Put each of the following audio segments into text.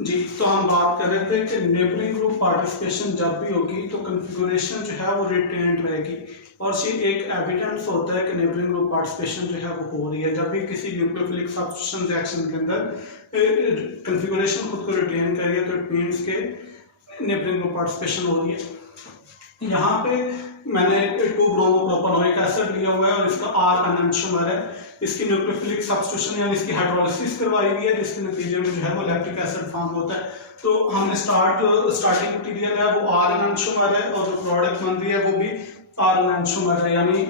जी, तो हम बात कर रहे थे कि नेबरिंग ग्रुप पार्टिसिपेशन जब भी होगी तो कॉन्फ़िगरेशन जो है वो रिटेन्ड रहेगी, और ये एक एविडेंस होता है कि नेबरिंग ग्रुप पार्टिसिपेशन जो है वो हो रही है। जब भी किसी न्यूक्लियोफिलिक सब्स्टिट्यूशन रिएक्शन के अंदर कॉन्फ़िगरेशन खुद को रिटेन कर रही है तो इट मीन्स के नेबरिंग ग्रुप पार्टिसिपेशन हो रही है। यहाँ पे मैंने 2 ब्रोमोप्रोपेनोइक एसिड लिया हुआ है और इसका R एनंटियोमर है। इसकी न्यूक्लियोफिलिक सब्स्टिट्यूशन यानी इसकी हाइड्रोलिसिस करवाई हुई है, जिसके नतीजे में जो है वो लैक्टिक एसिड फॉर्म होता है। तो हमने स्टार्टिंग मटीरियल है वो R एनंटियोमर है और जो प्रोडक्ट बन रही है वो भी R एनंटियोमर है, यानी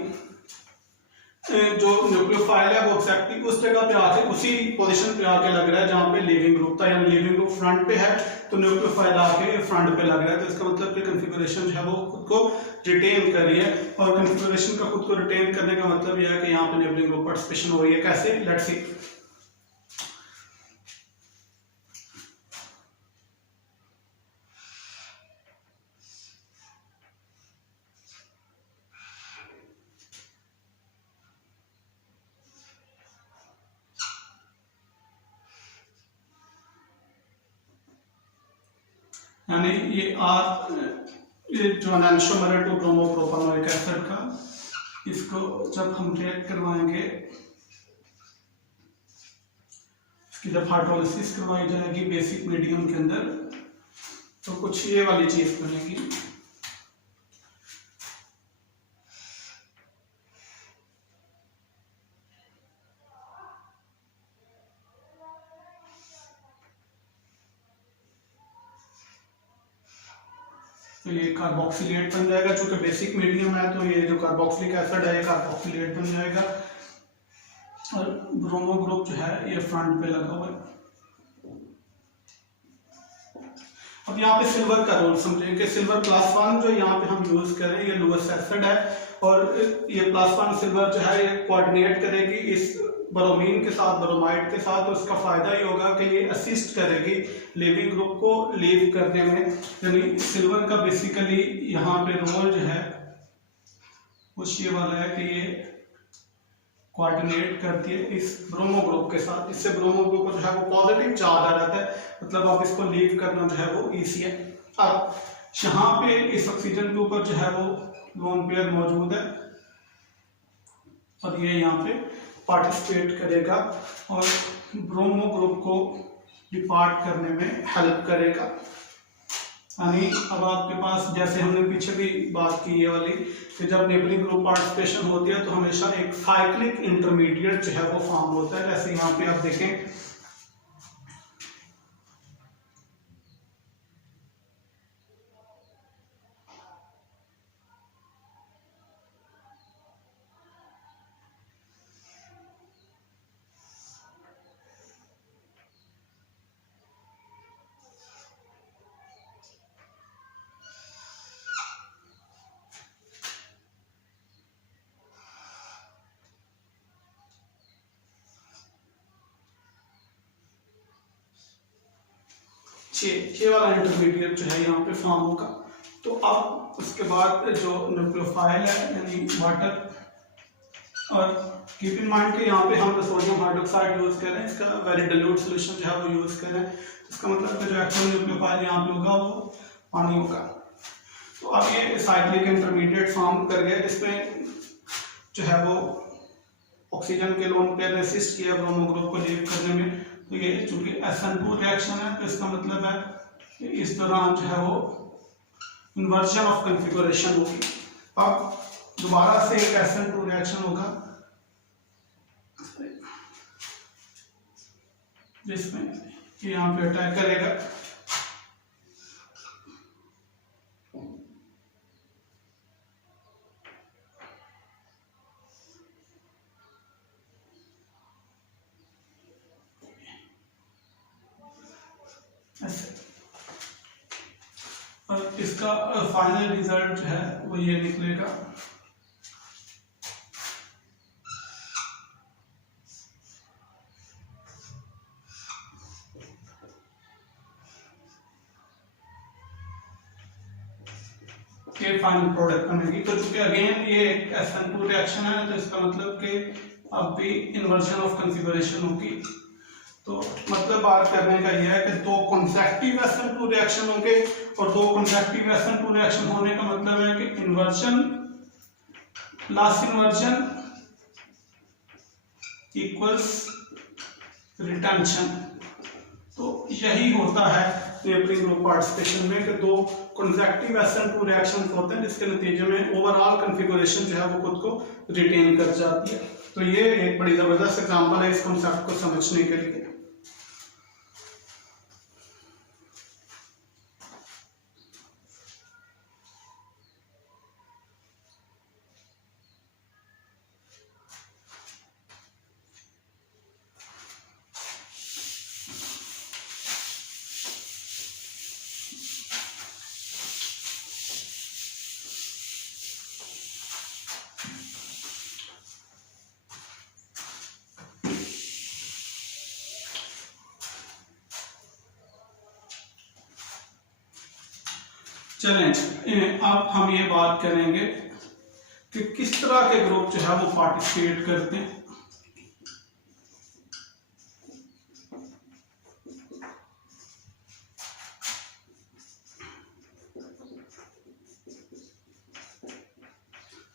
जो न्यूक्लियोफाइल है वो एक्जेक्टली उस जगह पे आके उसी पोजीशन पे आके लग रहा है जहाँ पे लिविंग ग्रुप था, यानी लिविंग ग्रुप फ्रंट पे है तो न्यूक्लियोफाइल आके फ्रंट पे लग रहा है। तो इसका मतलब कि कॉन्फ़िगरेशन जो है वो खुद को रिटेन कर रही है, और कॉन्फ़िगरेशन का खुद को रिटेन करने का मतलब यह है कि यहाँ पे नेबरिंग ग्रुप पार्टिसिपेशन हो रही है। कैसे, लेट्स सी। यानी ये जो एनंटियोमर है 2 ब्रोमोप्रोपेनोइक एसिड का, इसको जब हम रिएक्ट करवाएंगे, इसकी जब हाइड्रोलिसिस करवाई जाएगी बेसिक मीडियम के अंदर, तो कुछ ये वाली चीज बनेगी। तो ये कार्बोक्सिलेट बन जाएगा, चूंकि बेसिक मीडियम है तो ये जो कार्बोक्सिलिक एसिड है ये कार्बोक्सिलेट बन जाएगा, और ब्रोमो ग्रुप जो है ये फ्रंट पे लगा हुआ है। अब यहाँ पे सिल्वर का रोल समझें कि सिल्वर +1 जो यहाँ पे हम यूज कर रहे हैं ये लुईस एसिड है, और ये +1 सिल्वर जो है ये कोऑर्डिनेट करेगी इस ब्रोमीन के साथ, ब्रोमाइड के साथ। तो इसका फायदा ये होगा कि ये असिस्ट करेगी लिविंग ग्रुप को लीव करने में, यानी सिल्वर का बेसिकली यहाँ पे रोल जो है वो ये वाला है कि ये कोऑर्डिनेट करती है इस ब्रोमो ग्रुप के साथ। इससे ब्रोमो ग्रुप जो है वो पॉजिटिव चार्ज आ जाता है, मतलब अब इसको लीव करना जो है वो ईजी है। अब यहाँ पे इस ऑक्सीजन के ऊपर जो है वो लोन पेयर मौजूद है, और ये यहाँ पे पार्टिसिपेट करेगा और ब्रोमो ग्रुप को डिपार्ट करने में हेल्प करेगा। यानी अब आपके पास, जैसे हमने पीछे भी बात की ये वाली, कि जब नेबरिंग ग्रुप पार्टिसिपेशन होती है तो हमेशा एक साइक्लिक इंटरमीडिएट जो है वो फॉर्म होता है। जैसे यहाँ पे आप देखें, ये वाला इंटरमीडिएट जो है यहाँ पे फॉर्म होगा। तो अब उसके बाद जो न्यूक्लियोफाइल है यानी वाटर, और कीप इन माइंड कि यहाँ पे हम सोडियम हाइड्रोक्साइड यूज कर रहे हैं, इसका वेरी डाइल्यूट सॉल्यूशन जो है वो यूज कर रहे हैं। इसका मतलब कि जो एक्चुअल न्यूक्लियोफाइल यहाँ पे होगा वो पानी होगा। तो अब ये साइक्लिक इंटरमीडिएट फॉर्म कर गया, जिसमें जो है वो ऑक्सीजन के लोन पेयर ने असिस्ट किया ब्रोमो ग्रुप को लीव करने में। तो ये चूंकि SN2 रिएक्शन है तो इसका मतलब है कि इस दौरान जो है वो इन्वर्जन ऑफ कॉन्फ़िगरेशन होगी। अब दोबारा से एक SN2 रिएक्शन होगा जिसमें ये यहाँ पे अटैक करेगा, और इसका फाइनल रिजल्ट जो है वो ये निकलेगा। ये फाइनल प्रोडक्ट बनेगी। तो चूंकि अगेन ये एक SN2 रिएक्शन है तो इसका मतलब कि अब भी इन्वर्जन ऑफ कॉन्फ़िगरेशन होगी। तो मतलब बात करने का यह है कि दो कॉन्सेक्टिव SN2 रिएक्शन होंगे, और दो कॉन्सेक्टिव SN2 रिएक्शन होने का मतलब है कि inversion plus inversion equals retention. तो यही होता है नेबरिंग ग्रुप पार्टिसिपेशन में कि दो कॉन्सेक्टिव SN2 रिएक्शन होते हैं जिसके नतीजे में ओवरऑल कॉन्फ़िगरेशन जो है वो खुद को रिटेन कर जाती है। तो ये एक बड़ी जबरदस्त एग्जांपल है इस कॉन्सेप्ट को समझने के लिए। चलें अब हम ये बात करेंगे कि किस तरह के ग्रुप जो है वो पार्टिसिपेट करते हैं।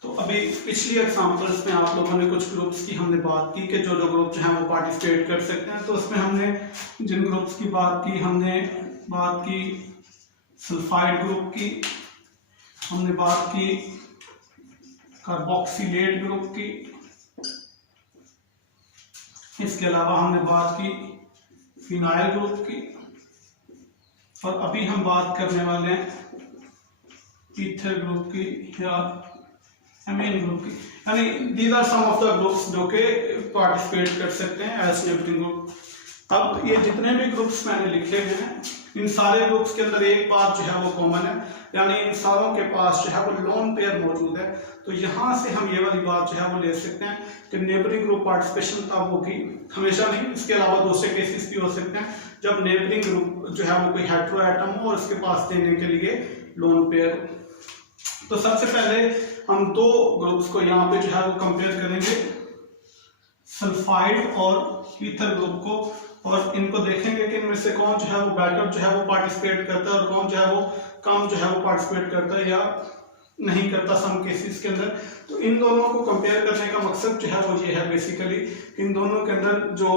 तो अभी पिछली एग्जांपल्स में आप लोगों ने कुछ ग्रुप्स की हमने बात की कि जो ग्रुप जो है वो पार्टिसिपेट कर सकते हैं। तो उसमें हमने जिन ग्रुप्स की बात की, हमने बात की सल्फाइड ग्रुप की, हमने बात की कार्बोक्सिलेट ग्रुप की, इसके अलावा हमने बात की फिनाइल ग्रुप की, और अभी हम बात करने वाले हैं ईथर ग्रुप की या एमीन ग्रुप की। यानी these are some of the groups जो के पार्टिसिपेट कर सकते हैं एज नेबरिंग ग्रुप। अब ये जितने भी ग्रुप्स मैंने लिखे हुए हैं इन सारे ग्रुप्स के अंदर एक बात जो है वो कॉमन है, यानी इन सारों के पास जो है वो लोन पेयर मौजूद है। तो यहाँ से हम ये वाली बात जो है वो ले सकते हैं कि नेबरिंग ग्रुप पार्टिसिपेशन तब होगी, हमेशा नहीं, इसके अलावा दूसरे केसेस भी हो सकते हैं जब नेबरिंग ग्रुप जो है वो कोई हेटेरो एटम हो और उसके पास देने के लिए लोन पेयर हो। तो सबसे पहले हम दो ग्रुप्स को यहाँ पे जो है वो कंपेयर करेंगे, सल्फाइड और ईथर ग्रुप को, और इनको देखेंगे कि इनमें से कौन जो है वो बेटर जो है वो पार्टिसिपेट करता है और कौन जो है वो कम जो है वो पार्टिसिपेट करता है या नहीं करता सम केसेस के अंदर। तो इन दोनों को कंपेयर करने का मकसद जो है वो ये है बेसिकली, इन दोनों के अंदर जो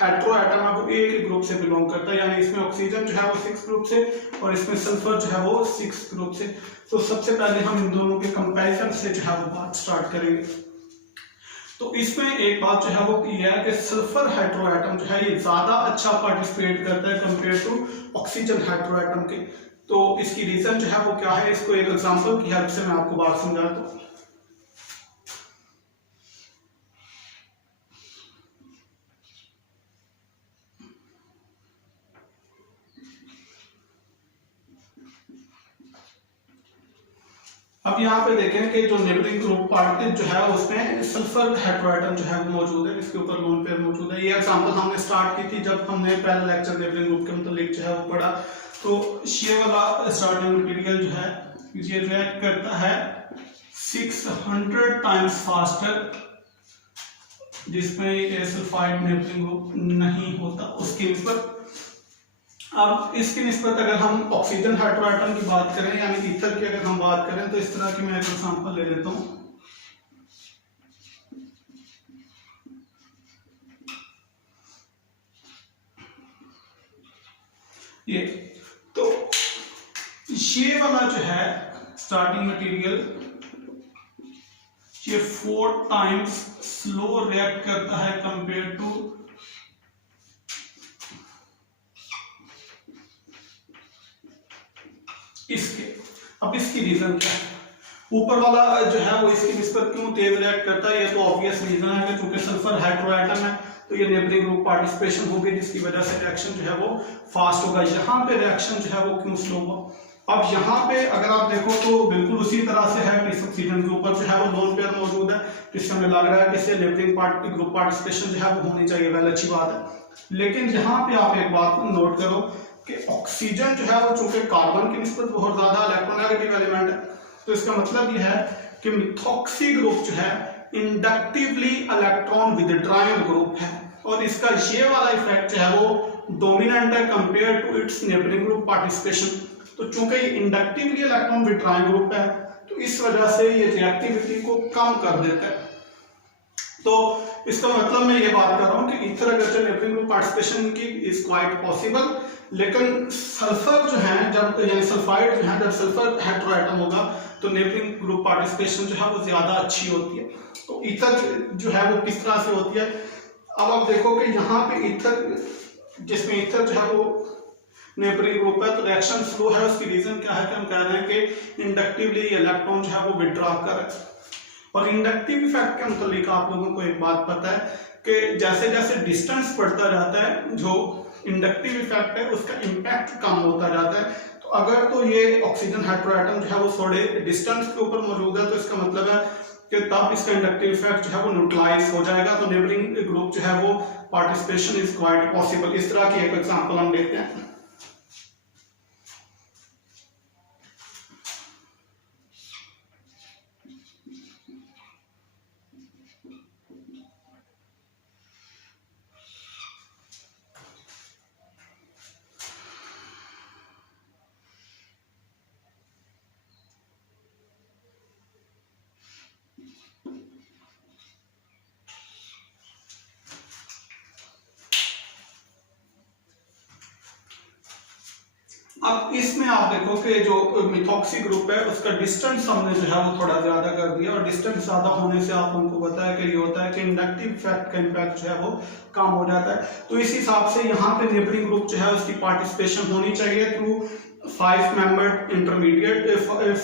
हेटेरो एटम है वो एक ही ग्रुप से बिलोंग करता है, यानी इसमें ऑक्सीजन जो है वो 6 ग्रुप से और इसमें सल्फर जो है वो 6 ग्रुप से। तो सबसे पहले हम इन दोनों के कंपैरिजन से जो है वो बात स्टार्ट करेंगे। तो इसमें एक बात जो है वो क्लियर है कि सल्फर हेटेरो एटम जो है ये ज्यादा अच्छा पार्टिसिपेट करता है compare to oxygen heteroatom के। तो इसकी रीजन जो है वो क्या है, इसको एक एग्जांपल की हेल्प से मैं आपको बात समझाता हूं। अब यहाँ पे देखें कि जो नेबरिंग ग्रुप पार्ट जो है उसमें सल्फर हेटेरो एटम जो है वो मौजूद है, इसके ऊपर लोन पेयर मौजूद है। ये एग्जांपल हमने स्टार्ट की थी जब हमने पहला लेक्चर नेबरिंग ग्रुप के मतलब जो है वो पढ़ा। तो ये वाला स्टार्टिंग मटेरियल जो है ये रिएक्ट करता है 600 टाइम्स फास्टर, जिसमें ये सल्फाइड नेबरिंग ग्रुप नहीं होता उसकी निस्बत। अब इसकी निस्बत अगर हम ऑक्सीजन हेटेरो एटम की बात करें यानी ईथर की अगर हम बात करें तो इस तरह की मैं एक एग्जांपल ले लेता हूं। ये तो ये वाला जो है स्टार्टिंग मटेरियल ये 4 टाइम्स स्लो रिएक्ट करता है कंपेयर टू इसके। अब इसकी रीजन क्या है, ऊपर वाला जो है वो इसकी निस्बत क्यों तेज रिएक्ट करता है, ये तो ऑब्वियस रीजन है कि चूंकि सल्फर हेटेरो एटम है तो ये नेबरिंग ग्रुप पार्टिसिपेशन होगी जिसकी वजह से रिएक्शन जो है वो फास्ट होगा। यहाँ पे रिएक्शन जो है वो क्यों स्लो हुआ। अब यहाँ पे अगर आप देखो तो बिल्कुल उसी तरह से है कि इस ऑक्सीजन के ऊपर जो है वो लोन पेयर मौजूद है, जिससे हमें लग रहा है कि इससे नेबरिंग ग्रुप पार्टिसिपेशन जो है वो होनी चाहिए, वेल अच्छी बात है। लेकिन यहाँ पे आप एक बात नोट करो कि ऑक्सीजन जो है वो चूंकि कार्बन की निस्बत बहुत ज्यादा इलेक्ट्रोनेगेटिव एलिमेंट है, तो इसका मतलब यह है कि मिथॉक्सी ग्रुप जो है इंडक्टिवली इलेक्ट्रॉन विदड्रॉइंग ग्रुप है, और इसका ये वाला इफेक्ट जो है वो डोमिनेंट है compare to its neighbouring group participation. तो चूंकि ये इंडक्टिवली इलेक्ट्रॉन विदड्रॉइंग ग्रुप है तो इस वजह से ये रिएक्टिविटी को कम कर देता है। तो इसका मतलब मैं ये बात कर रहा हूँ कि ईथर अगरचे नेबरिंग ग्रुप पार्टिसिपेशन की इज क्वाइट पॉसिबल, लेकिन सल्फर जो है जब यानी सल्फाइड जो है जब सल्फर हेटेरोएटम होगा तो नेबरिंग ग्रुप पार्टिसिपेशन जो है वो ज्यादा अच्छी होती है। तो ईथर जो है वो किस तरह से होती है, अब आप देखो कि यहाँ पे ईथर जिसमें ईथर जो है वो नेबरिंग ग्रुप है तो रिएक्शन स्लो है। उसकी रीजन क्या है कि हम कह रहे हैं कि इंडक्टिवली इलेक्ट्रॉन जो है वो विड्रॉ करे। और इंडक्टिव इफेक्ट के मुतालिक आप लोगों को एक बात पता है कि जैसे जैसे डिस्टेंस बढ़ता जाता है जो इंडक्टिव इफेक्ट है उसका इम्पैक्ट कम होता जाता है। तो अगर तो ये ऑक्सीजन हेटेरोएटम जो है वो थोड़े डिस्टेंस के ऊपर मौजूद है तो इसका मतलब है कि तब इसका इंडक्टिव इफेक्ट जो है वो न्यूट्रलाइज हो जाएगा, तो नेबरिंग ग्रुप जो है वो पार्टिसिपेशन इज क्वाइट पॉसिबल। इस तरह की एक एग्जांपल हम देखते हैं। अब इसमें आप देखो कि जो मिथॉक्सी ग्रुप है उसका डिस्टेंस हमने जो है वो थोड़ा ज्यादा कर दिया, और डिस्टेंस ज्यादा होने से आप हमको पता है कि ये होता है कि इंडक्टिव इफेक्ट का इम्पैक्ट जो है वो कम हो जाता है। तो इस हिसाब से यहाँ पे नेबरिंग ग्रुप जो है उसकी पार्टिसिपेशन होनी चाहिए through 5 membered intermediate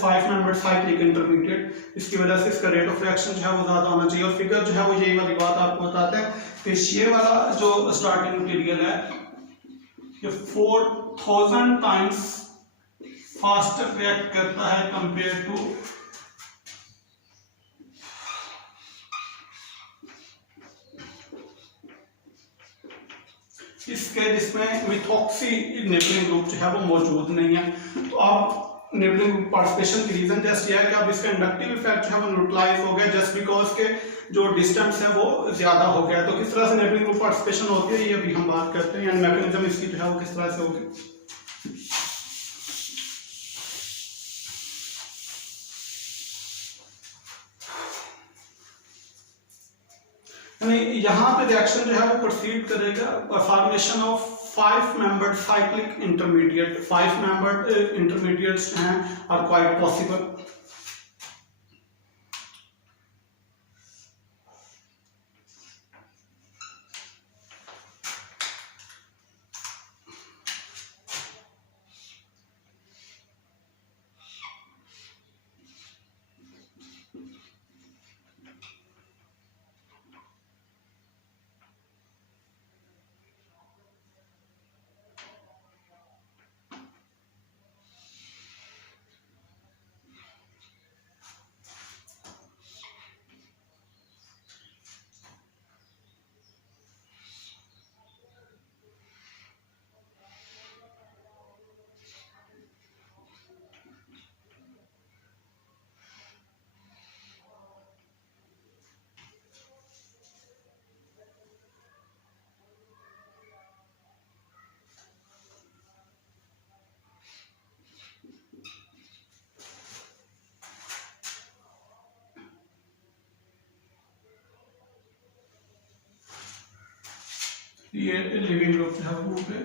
5 membered cyclic intermediate. इसकी वजह से इसका रेट ऑफ रिएक्शन जो है वो ज्यादा होना चाहिए। और फिगर जो है वो यही वाली बात आपको बताते हैं कि ये वाला जो स्टार्टिंग मटेरियल है ये 4000 टाइम्स फास्टर रिएक्ट करता है कंपेयर टू इसके जिसमें मिथॉक्सी नेबरिंग ग्रुप जो है वो मौजूद नहीं है। तो अब नेबरिंग ग्रुप पार्टिसिपेशन की रीजन जस्ट ये है कि अब इसका इंडक्टिव इफेक्ट जो है वो न्यूट्रलाइज हो गया जस्ट बिकॉज के जो डिस्टेंस है वो ज्यादा हो गया। तो किस तरह से नेबरिंग ग्रुप पार्टिसिपेशन होती है ये अभी हम बात करते हैं, यानी मैकेनिज्म इसकी जो है वो किस तरह से होगी। यहाँ पे रिएक्शन जो है वो प्रोसीड करेगा formation of 5 membered cyclic intermediate. 5 membered intermediates हैं आर क्वाइट पॉसिबल। ये लिविंग ग्रुप जो है वो पे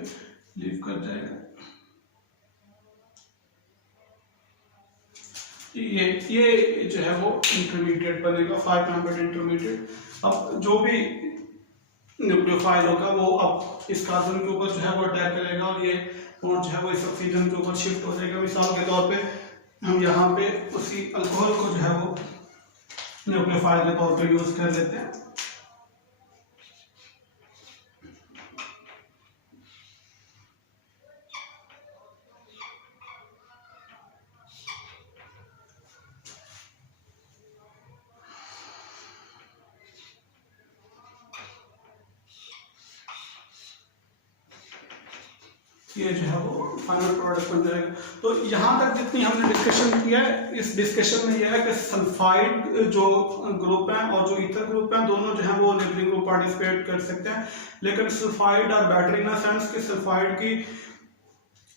लीव कर जाएगा। ये जो है वो इंटरमीडिएट बनेगा 5 मेंबर्ड इंटरमीडिएट। अब जो भी न्यूक्लियोफाइल होगा वो अब इस कार्बन के ऊपर जो है वो अटैक करेगा और ये बॉन्ड जो है वो इस ऑक्सीजन के ऊपर शिफ्ट हो जाएगा। मिसाल के तौर पे हम यहाँ पे उसी अल्कोहल को जो है वो न्यूक्लियोफाइल के तौर पे यूज कर लेते हैं। ये जो है वो फाइनल प्रोडक्ट बन जाएगा। तो यहाँ तक जितनी हमने डिस्कशन किया है, इस डिस्कशन में यह है कि सल्फाइड जो ग्रुप है और जो ईथर ग्रुप है दोनों जो है वो नेबरिंग ग्रुप पार्टिसिपेट कर सकते हैं, लेकिन सल्फाइड और बैटरी इन सेंस कि सल्फाइड की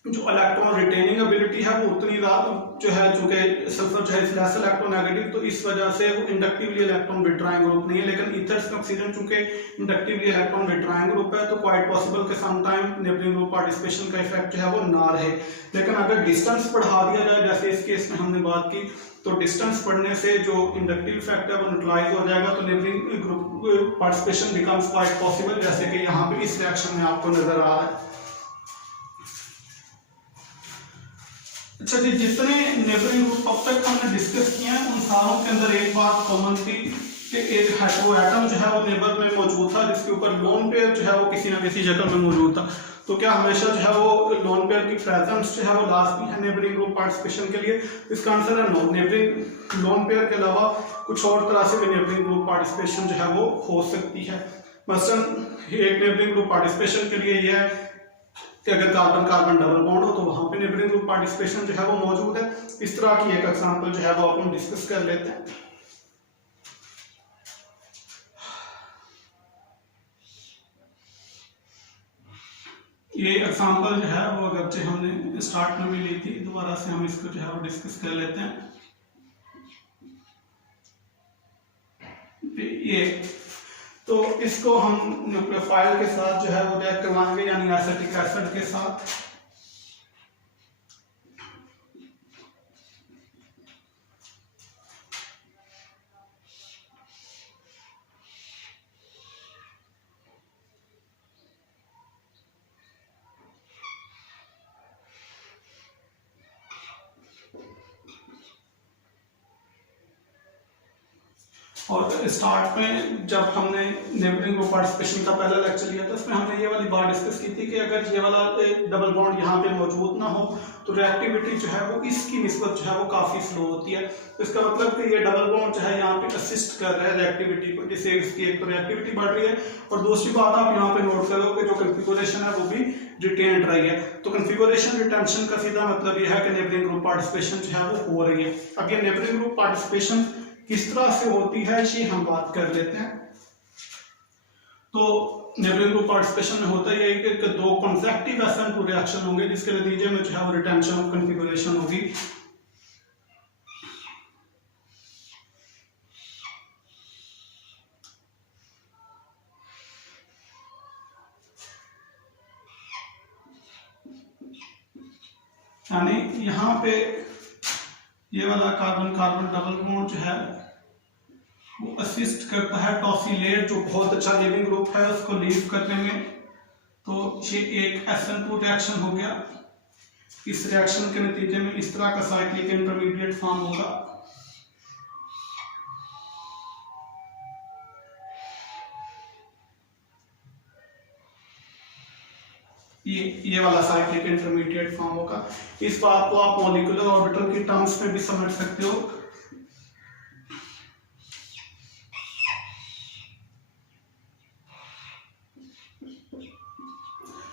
जो इलेक्ट्रॉन रिटेनिंग एबिलिटी है वो उतनी जो है, चूंकि सल्फर जो है लेस इलेक्ट्रोनेगेटिव, तो इस वजह से वो इंडक्टिवली इलेक्ट्रॉन विड्रॉइंग ग्रुप नहीं है। लेकिन ईथर्स में ऑक्सीजन चूंकि इंडक्टिवली इलेक्ट्रॉन विड्रॉइंग ग्रुप है, तो क्वाइट पॉसिबल के some time neighbouring group participation का इफेक्ट जो है वो ना रहे। लेकिन अगर डिस्टेंस बढ़ा दिया जाए, जैसे इस केस में हमने बात की, तो डिस्टेंस बढ़ने से जो इंडक्टिव इफेक्ट है वो न्यूट्रलाइज हो जाएगा, तो neighbouring group participation becomes quite possible, जैसे कि यहाँ पे इस रिएक्शन में आपको नजर आ रहा है। अच्छा जी, जितने नेबरिंग ग्रुप अब तक हमने डिस्कस किए हैं उन सारों के अंदर एक बात कॉमन थी कि एक हेटेरोएटम जो है वो नेबर में मौजूद था, जिसके ऊपर लोन पेयर जो है वो किसी ना किसी जगह में मौजूद था। तो क्या हमेशा जो है वो लोन पेयर की प्रेजेंस जो है वो लाजमी है नेबरिंग ग्रुप पार्टिसिपेशन के लिए? इसका आंसर है नो। नेबरिंग लोन पेयर के अलावा कुछ और तरह से भी नेबरिंग ग्रुप पार्टिसिपेशन जो है वो हो सकती है। मसलन एक नेबरिंग ग्रुप पार्टिसिपेशन के लिए यह है कि अगर कार्बन कार्बन डबल बॉन्ड हो तो वहां पे नेबरिंग ग्रुप पार्टिसिपेशन जो है वो मौजूद है। इस तरह की एक एग्जांपल जो है वो अपन डिस्कस कर लेते हैं। ये एग्जांपल जो है वो अगरचे हमने स्टार्ट में भी ली थी, दोबारा से हम इसको जो है वो डिस्कस कर लेते हैं। ये तो इसको हम न्यूक्लियोफाइल के साथ जो है वो रिएक्ट करवाएंगे, यानी एसिटिक एसिड के साथ। और स्टार्ट में जब हमने नेबरिंग ग्रुप पार्टिसिपेशन का पहला लेक्चर लिया था, उसमें हमने ये वाली बात डिस्कस की थी कि अगर ये वाला डबल बॉन्ड यहाँ पे मौजूद ना हो तो रिएक्टिविटी जो है वो इसकी निस्बत जो है वो काफी स्लो होती है। तो इसका मतलब कि ये डबल बॉन्ड जो है यहाँ पे असिस्ट कर रहा है रिएक्टिविटी को, जिससे इसकी एक तो रिएक्टिविटी बढ़ रही है और दूसरी बात आप यहाँ पे नोट करोगे जो कॉन्फ़िगरेशन है वो भी रिटेन्ड रही है। तो कॉन्फ़िगरेशन रिटेंशन का सीधा मतलब यह है कि नेबरिंग ग्रुप पार्टिसिपेशन जो है वो हो रही है। अब ये नेबरिंग ग्रुप पार्टिसिपेशन किस तरह से होती है ये हम बात कर लेते हैं। तो नेबरिंग ग्रुप पार्टिसिपेशन में होता है कि दो कॉन्सेक्टिव SN2 रिएक्शन होंगे, जिसके नतीजे में जो है वो रिटेंशन ऑफ कॉन्फ़िगरेशन होगी। यानी यहाँ पे ये वाला कार्बन कार्बन डबल बॉन्ड जो है वो असिस्ट करता है टॉसिलेट, जो बहुत अच्छा लिविंग ग्रुप है, उसको लीव करने में। तो ये एक SN2 रिएक्शन हो गया। इस रिएक्शन के नतीजे में इस तरह का साइक्लिक इंटरमीडिएट फॉर्म होगा। ये वाला साइक्लिक इंटरमीडिएट फॉर्म होगा। इस बात को आप मॉलिक्यूलर ऑर्बिटल की टर्म्स में भी समझ सकते हो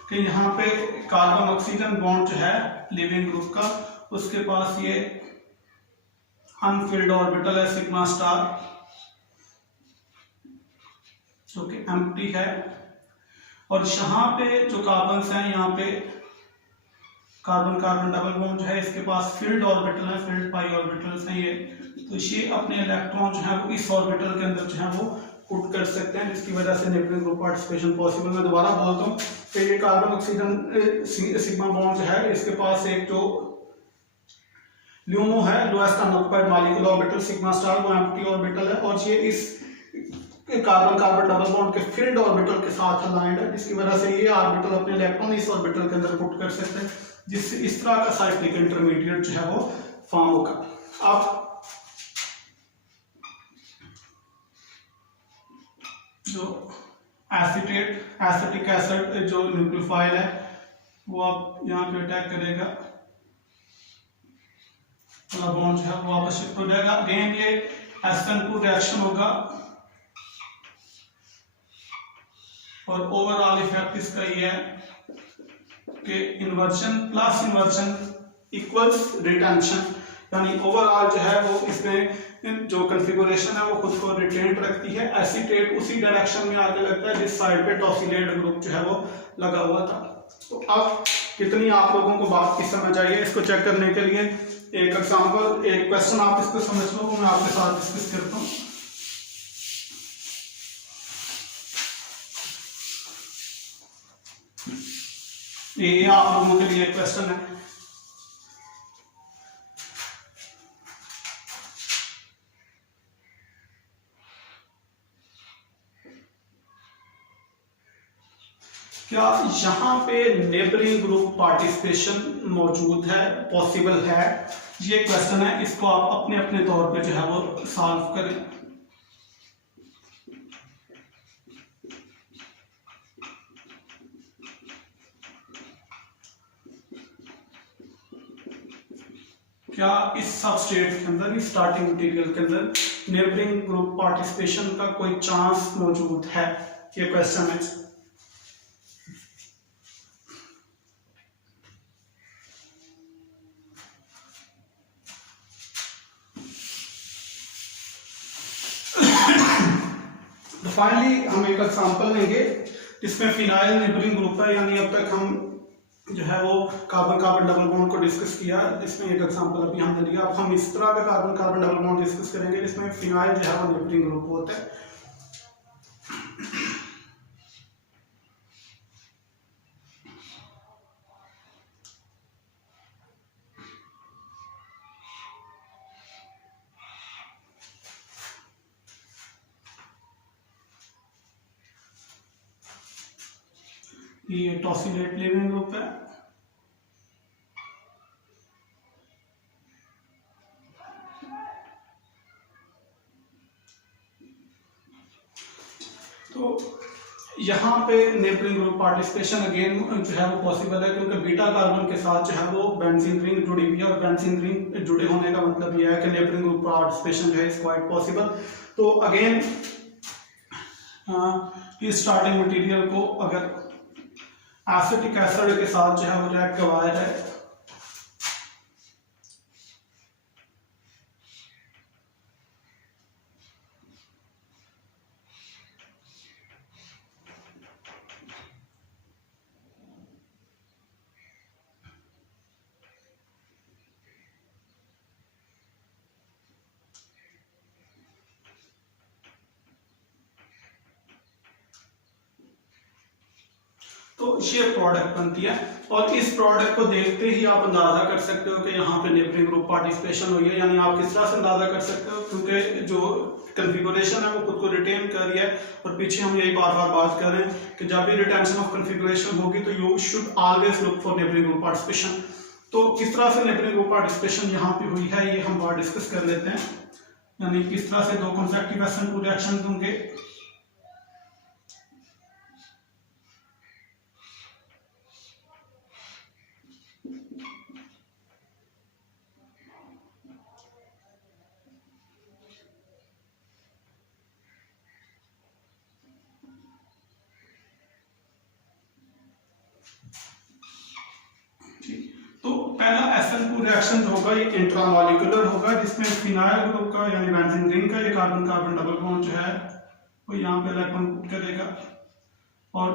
कि यहाँ पे कार्बन ऑक्सीजन बॉन्ड जो है लिविंग ग्रुप का, उसके पास ये अनफिल्ड ऑर्बिटल है सिग्मा स्टार, जो कि एम्प्टी है। और यहाँ पे जो कार्बन हैं, यहाँ पे कार्बन कार्बन डबल बॉन्ड जो है, इसके पास फील्ड ऑर्बिटल है, फील्ड पाई ऑर्बिटल्स हैं ये। तो ये अपने इलेक्ट्रॉन जो है वो इस ऑर्बिटल के अंदर जो है वो पुट कर सकते हैं, जिसकी वजह से नेबरिंग ग्रुप पार्टिसिपेशन पॉसिबल। मैं दोबारा बोलता हूँ कि ये कार्बन ऑक्सीजन सिग्मा बॉन्ड जो है, इसके पास एक जो ल्यूमो है, lowest unoccupied molecular orbital sigma star, वो एम्प्टी ऑर्बिटल है, और ये इस कार्बन कार्बन डबल बॉन्ड के फील्ड ऑर्बिटल के साथ अलाइंड है, जिसकी वजह से ये ऑर्बिटल अपने इलेक्ट्रॉन इस ऑर्बिटल के अंदर पुट कर सकते हैं, जिससे इस तरह का साइक्लिक इंटरमीडिएट जो है वो फॉर्म होगा। अब जो एसिटिक एसिड जो न्यूक्लियोफाइल है वो आप यहाँ पे अटैक करेगा, बॉन्ड जो है वो वापस शिफ्ट हो जाएगा। अगेन ये SN2 रिएक्शन होगा और ओवरऑल इफेक्ट इसका ये है के inversion plus inversion equals retention, यानी ओवरऑल जो है वो इसमें जो कॉन्फ़िगरेशन है वो खुद को रिटेंट रखती है। एसीटेट उसी डायरेक्शन में आगे लगता है जिस साइड पे टॉसिलेट ग्रुप जो है वो लगा हुआ था। तो अब कितनी आप लोगों को बात की समझ आई है, इसको चेक करने के लिए एक एग्जांपल, एक क्वेश्चन आप इसको समझ लो, वो मैं आपके साथ डिस्कस करता हूँ। ये आप लोगों के लिए क्वेश्चन है। क्या यहाँ पे नेबरिंग ग्रुप पार्टिसिपेशन मौजूद है, पॉसिबल है? ये क्वेश्चन है, इसको आप अपने अपने तौर पे जो है वो सॉल्व करें। क्या इस सबस्ट्रेट के अंदर, इस स्टार्टिंग मटेरियल के अंदर नेबरिंग ग्रुप पार्टिसिपेशन का कोई चांस मौजूद है? ये क्वेश्चन है। फाइनली हम एक एग्जांपल लेंगे जिसमें फिनाइल नेबरिंग ग्रुप है, यानी अब तक हम जो है वो कार्बन कार्बन डबल बॉन्ड को डिस्कस किया, जिसमें एक एग्जांपल अभी हमने लिया। अब हम इस तरह का carbon carbon double bond discuss करेंगे जिसमें फिनाइल जो है वो नेबरिंग ग्रुप होता है। ये टॉसिलेट नेबरिंग ग्रुप है। तो यहाँ पे नेबरिंग ग्रुप पार्टिसिपेशन अगेन जो है वो पॉसिबल है, क्योंकि बीटा कार्बन के साथ जो है वो बेंजीन रिंग जुड़ी हुई है, और बेंजीन रिंग जुड़े होने का मतलब यह है कि नेबरिंग ग्रुप पार्टिसिपेशन जो है इज क्वाइट पॉसिबल। तो अगेन इस स्टार्टिंग मटेरियल को अगर एसिटिक एसिड के साथ जो है वो रिएक्ट करवाया जाए तो ये प्रोडक्ट बनती है, और इस प्रोडक्ट को देखते ही आप अंदाजा कर सकते हो कि यहाँ पे नेबरिंग ग्रुप पार्टिसिपेशन हुई है। यानी आप किस तरह से अंदाजा कर सकते हो, क्योंकि जो कॉन्फ़िगरेशन है वो खुद को रिटेन कर रही है, और पीछे हम यही बार बार बात कर रहे हैं कि जब भी रिटेंशन ऑफ कॉन्फ़िगरेशन होगी तो you should always look for neighbouring group participation. तो किस तरह से नेबरिंग ग्रुप पार्टिसिपेशन यहाँ पे हुई है ये हम बार डिस्कस कर लेते हैं। यानी किस तरह से दो कॉन्फेक्टिव SN2 रिएक्शन होंगे। तो पहला SN2 रिएक्शन जो होगा ये इंट्रामॉलिक्यूलर होगा, जिसमें फिनाइल ग्रुप का यानी बेंजीन रिंग का ये कार्बन कार्बन डबल बॉन्ड जो है वो यहाँ पे इलेक्ट्रॉन पुट करेगा, और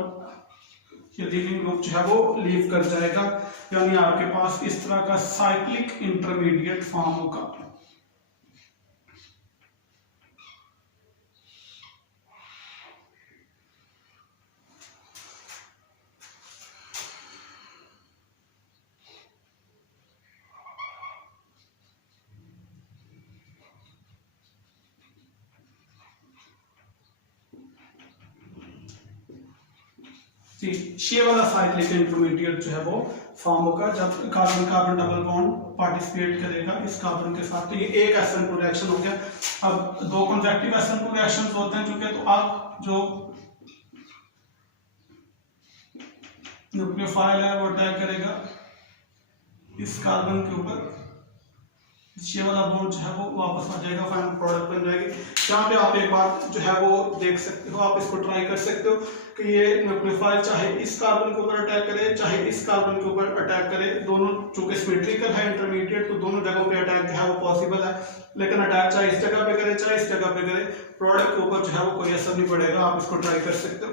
ये लीविंग ग्रुप जो है वो लीव कर जाएगा। यानी आपके पास इस तरह का साइक्लिक इंटरमीडिएट फॉर्म होगा। ये वाला साइक्लिक इंटरमीडिएट जो है वो फॉर्म होगा जब carbon carbon double bond participate करेगा इस कार्बन के साथ। तो ये एक SN2 रिएक्शन हो गया। अब दो कॉन्वेक्टिव SN2 रिएक्शंस होते हैं चूंकि, तो अब जो न्यूक्लियोफाइल है वो अटैक करेगा इस कार्बन के ऊपर, ये वाला बॉन्ड जो है वो वापस आ जाएगा, फाइनल प्रोडक्ट बन जाएगी। यहाँ पे आप एक बात जो है वो देख सकते हो, आप इसको ट्राई कर सकते हो कि ये न्यूक्लियोफाइल चाहे इस कार्बन के ऊपर अटैक करे चाहे इस कार्बन के ऊपर अटैक करे, दोनों चूंकि सिमेट्रिकल है इंटरमीडिएट, तो दोनों जगहों पे अटैक जो है वो पॉसिबल है। लेकिन अटैक चाहे इस जगह पे करे चाहे इस जगह पे करे, प्रोडक्ट के ऊपर जो है वो कोई असर नहीं पड़ेगा। आप इसको ट्राई कर सकते हो।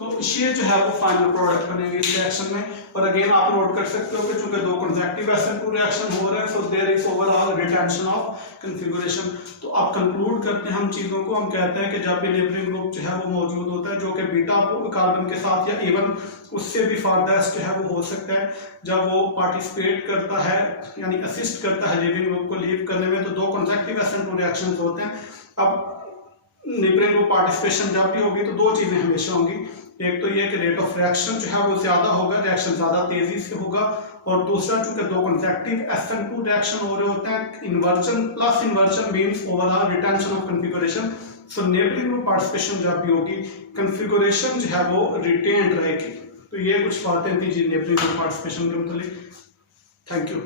तो ये जो है वो फाइनल प्रोडक्ट बनेगी इस रिएक्शन में। और अगेन आप नोट कर सकते हो कि चूंकि दो कंसेक्टिव SN2 रिएक्शन हो रहे हैं, so there is overall retention of configuration. तो आप कंक्लूड करते हैं हम चीजों को, हम कहते हैं कि जब भी नेबरिंग ग्रुप जो है वो मौजूद होता है जो कि बीटा कार्बन के साथ या इवन उससे भी फारदेस्ट जो है वो हो सकता है, जब वो पार्टिसिपेट करता है यानी असिस्ट करता है लिविंग ग्रुप को लीव करने में, तो दो कंसेक्टिव SN2 रिएक्शन होते हैं। अब नेबरिंग ग्रुप पार्टिसिपेशन जब भी होगी तो दो चीजें हमेशा होंगी, एक तो ये कि रेट ऑफ रिएक्शन जो है वो ज्यादा होगा, रिएक्शन ज्यादा तेजी से होगा, और दूसरा चूंकि दो कंसेक्टिव SN2 रिएक्शन हो रहे होते हैं, inversion plus inversion means overall retention of configuration. So neighbouring group participation जब भी होगी कॉन्फ़िगरेशन जो है वो रिटेन्ड रहेगी। तो ये कुछ बातें थी जी नेबरिंग ग्रुप पार्टिसिपेशन के मुतालिक। Thank you.